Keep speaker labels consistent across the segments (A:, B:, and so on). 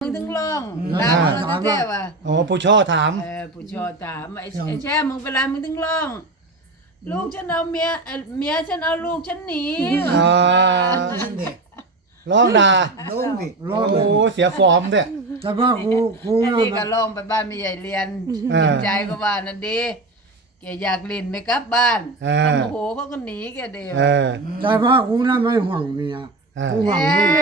A: งถึงร้องดาวเราแท้ๆว่ะ
B: อ๋อผู้ช่อถาม
A: ผู้ชอถามไอ้แช่มึงเป็นไรมึงถึงร้อง ลูกฉันเอาเมียฉันเอาลูกฉันหนี
B: อ่า
C: นั่นเด็ก
B: ร้องด่า
C: ลงดิ
D: ร้อง
B: โอ้เสียฟอร์มเนี่ย
D: แต่ว่าครู
A: อัน
D: น่ะ
A: นี้
D: มั
A: ก็
D: น
A: ลองไปบ้านไม่ใหญ่เรียน
B: อ่า
A: เห็นใจก็ว่านั่นดีแกอยากเล่นไม่กลับบ้าน
B: อ่า
A: เขาโมโหเขาก็หนีแกเดียว
B: เออ
D: แต่ว่าครูน่ะไม่ห่วงเมีย
B: อ่า
D: ครูห่วงลูก
B: แหม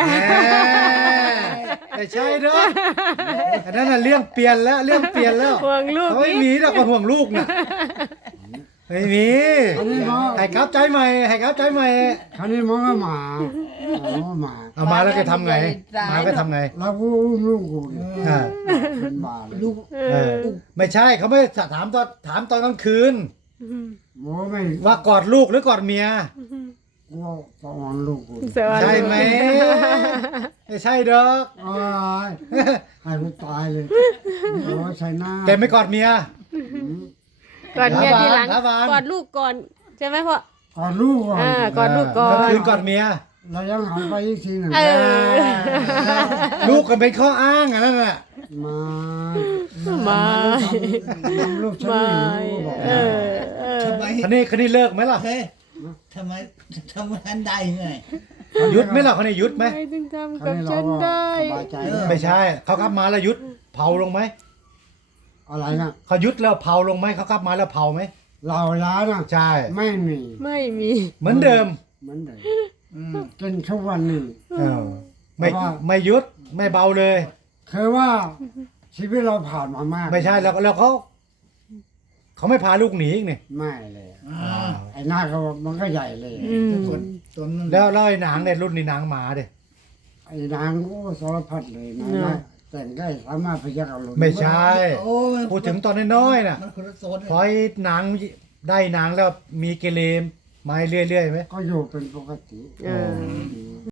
B: ไม่ใช่เด้ออันนั้นน่ะเรื่องเปลี่ยนแล้วเรื่องเปลี่ยนแล้ว
E: ห่วงลูก
B: เขาไม่มีแล้วคนห่วงลูกน่ะไม่มี
D: อันนี้เขา
B: ให้ครับใจใหม่ให้ครับใจใหม่
D: คราวนี้มันก็มามา
B: เอามาแล้วแกทำไงมาก็ทำไง
D: แล้วกูอุ้มลูกกูเนี่ย
B: อ่า
D: เป็นบาเลย
C: ลูก
B: เออไม่ใช่เขาไม่ถามตอนกลางคืน
D: โอ้ไม่
B: ว่ากอดลูกหรือกอดเมีย
D: กูสอนลูกกู
E: สวัสดี
B: ใช่ไหมไม่ใช่ดอก
D: อ้ายให้กูตายเลยโอ้ใส่หน้า
B: แกไม่กอดเมีย
E: ก่อนเมียทีหลัง
B: สาบาน
E: กอดลูกก่อนใช่ไหมพ่อ
D: ก่อนลูกก่อน
E: กอดลูกก่อน
B: กลางคืนกอดเมีย
D: เรายังหันไปอีกทีหนึ่ง
E: เออ
B: ลูกก็เป็นข้ออ้างอันนั้นน่ะ
D: มา
E: ไม่
D: ทำลูกฉัน
E: ไม่
D: ไม่รู้บอก
E: เออเออ
C: ทำไม
B: คนนี้เลิกไหมล่ะ
C: เฮ้ยทำไมทำทันได้ไง
B: หยุดไหมล่ะคนนี้หยุดไหม
E: ไม่ถึงทำ
D: คราว
E: กับ
D: นี้เรา
E: ฉัน
D: ก็
E: ได้
D: สบายใจแล้ว
B: ไม่ใช่เขากลับมาแล้วหยุดเผาลงไหม
D: อะไรนะ
B: เขาหยุดแล้วเผาลงไหมเขากลับมาแล้วเผาไหม
D: เราล้านะ
B: ใช่
D: ไม่มี
E: ไม่มี
B: เหมือนเดิม
D: เหมือนเดิมจนทุกวันนี้
B: เออไม่
D: เพราะว่า
B: ไม่หยุดไม่เบาเลย
D: คือว่าชีวิตเราผ่านมามาก
B: ไม่ใช่แล้วเขาไม่พาลูกหนีอีกนี่
D: ไม่เลย
C: อ่า
D: ไอ้หน้าเขามันก็ใหญ่เลย
E: อืม
C: ทุกคนตัวนั้น
B: แล้วไอ้หนังเนี่ยรุ่นนี้หนังหมาเด้
D: ไอ้นางโอ้สารพัดเลยนะแต่งได้สามารถพยักอารมณ์
B: ไม่ใช่
C: โอ้ย
B: พูดถึงตอนน้อยๆน่ะ
C: มันคนละโซนเลย
B: พอไอ้หนังได้หนังแล้วมีเกเรมาเรื่อยๆไหม
D: ก็อยู่เป็นปกติ
E: เออ